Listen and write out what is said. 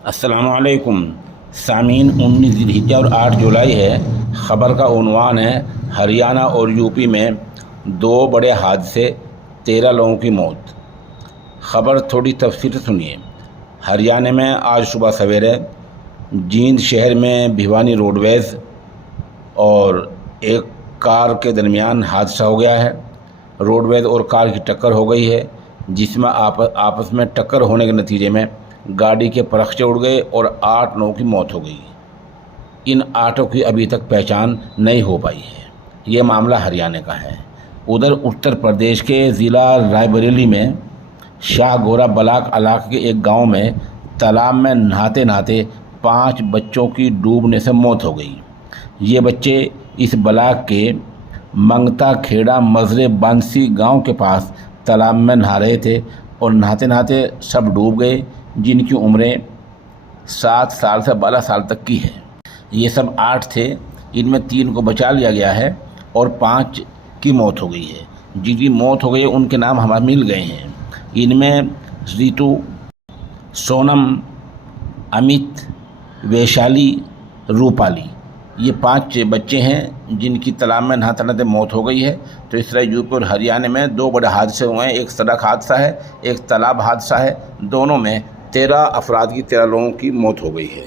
अस्सलामुअलैकुम सामीन। 19 ज़िलहिज्जा और 8 जुलाई है। ख़बर का उन्वान है हरियाणा और यूपी में दो बड़े हादसे, 13 लोगों की मौत। ख़बर थोड़ी तफसील से सुनिए। हरियाणा में आज सुबह सवेरे जींद शहर में भिवानी रोडवेज़ और एक कार के दरमियान हादसा हो गया है। रोडवेज़ और कार की टक्कर हो गई है, जिसमें आपस में टक्कर होने के नतीजे में गाड़ी के परखचे उड़ गए और 8 लोगों की मौत हो गई। इन 8 की अभी तक पहचान नहीं हो पाई है। ये मामला हरियाणा का है। उधर उत्तर प्रदेश के ज़िला रायबरेली में शाह गोरा ब्लॉक इलाके के एक गांव में तालाब में नहाते नहाते 5 बच्चों की डूबने से मौत हो गई। ये बच्चे इस ब्लॉक के मंगता खेड़ा मजरे बांसी गांव के पास तालाब में नहा रहे थे और नहाते नहाते सब डूब गए, जिनकी उम्रें 7 साल से 12 साल तक की है। ये सब 8 थे। इनमें 3 को बचा लिया गया है और 5 की मौत हो गई है। जिनकी मौत हो गई है उनके नाम हमें मिल गए हैं। इनमें रितु, सोनम, अमित, वैशाली, रूपाली, ये 5 बच्चे हैं जिनकी तालाब में नहाते नहाते मौत हो गई है। तो इस तरह यूपी और हरियाणा में 2 बड़े हादसे हुए हैं। एक सड़क हादसा है, एक तालाब हादसा है। दोनों में 13 अफराद की 13 लोगों की मौत हो गई है।